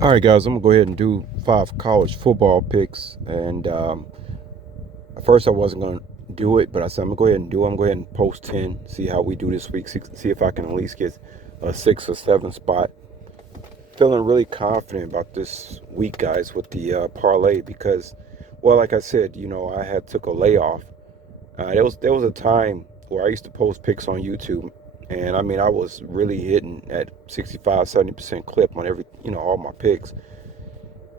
All right, guys, I'm gonna go ahead and do 5 college football picks. And at first, I wasn't gonna do it, but I said I'm gonna go ahead and do it. I'm gonna go ahead and post 10, see how we do this week, see if I can at least get a 6 or 7 spot. Feeling really confident about this week, guys, with the parlay because, well, like I said, I had took a layoff. There was a time where I used to post picks on YouTube, and I mean I was really hitting at 65, 70% clip on all my picks.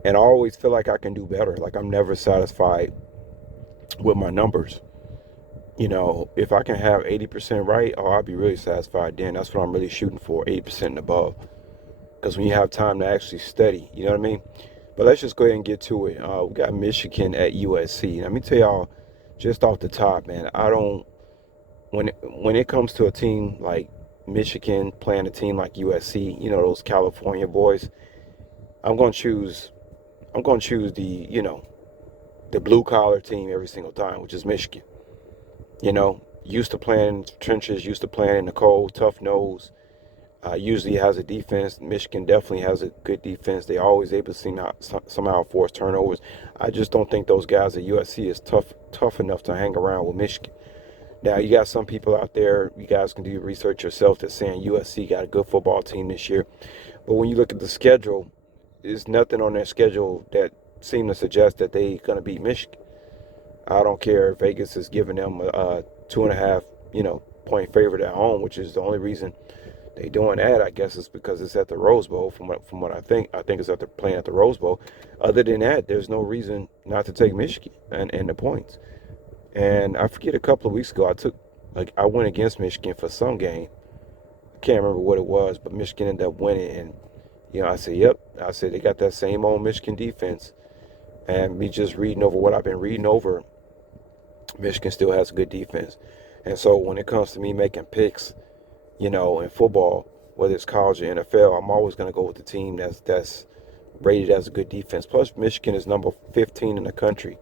And I always feel like I can do better. Like I'm never satisfied with my numbers. If I can have 80% right, oh, I'll be really satisfied then. That's what I'm really shooting for, 80% and above. Because when you have time to actually study, you know what I mean? But let's just go ahead and get to it. We got Michigan at USC. Let me tell y'all, just off the top, man, I don't, when it comes to a team like Michigan playing a team like USC, those California boys, I'm going to choose, I'm going to choose the blue collar team every single time, which is Michigan. Used to playing in trenches, used to playing in the cold, tough nose. Usually has a defense. Michigan definitely has a good defense. They always able to somehow force turnovers. I just don't think those guys at USC is tough enough to hang around with Michigan. Now you got some people out there. You guys can do your research yourself. That's saying USC got a good football team this year. But when you look at the schedule, there's nothing on their schedule that seem to suggest that they're going to beat Michigan. I don't care if Vegas is giving them a 2.5, point favorite at home, which is the only reason they doing that. I guess is because it's at the Rose Bowl. From what I think, it's at the playing at the Rose Bowl. Other than that, there's no reason not to take Michigan and the points. And I forget a couple of weeks ago, I went against Michigan for some game. I can't remember what it was, but Michigan ended up winning. And I said, yep. I said they got that same old Michigan defense. And me just reading over what I've been reading over, Michigan still has a good defense. And so when it comes to me making picks, in football, whether it's college or NFL, I'm always going to go with the team that's rated as a good defense. Plus, Michigan is number 15 in the country.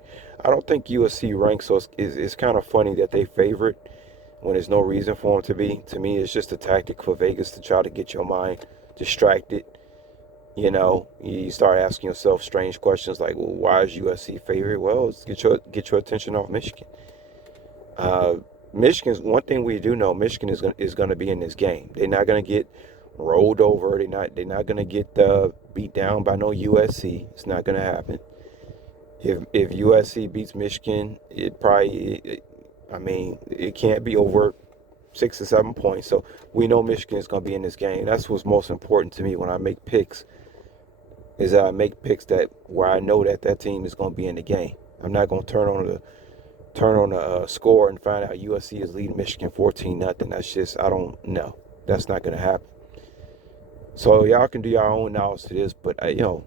I don't think USC ranks, so it's kind of funny that they favorite when there's no reason for them to be. To me, it's just a tactic for Vegas to try to get your mind distracted. You start asking yourself strange questions like, well, why is USC favorite? Well, it's get your attention off Michigan. Uh, Michigan's one thing we do know. Michigan is going to be in this game. They're not going to get rolled over. They're not going to get beat down by no USC. It's not going to happen. If USC beats Michigan, I mean, it can't be over 6 or 7 points. So we know Michigan is going to be in this game. That's what's most important to me when I make picks. Is that I make picks that where I know that team is going to be in the game. I'm not going to turn on the score and find out USC is leading Michigan 14-0. That's just, I don't know. That's not going to happen. So y'all can do your own analysis of this, but going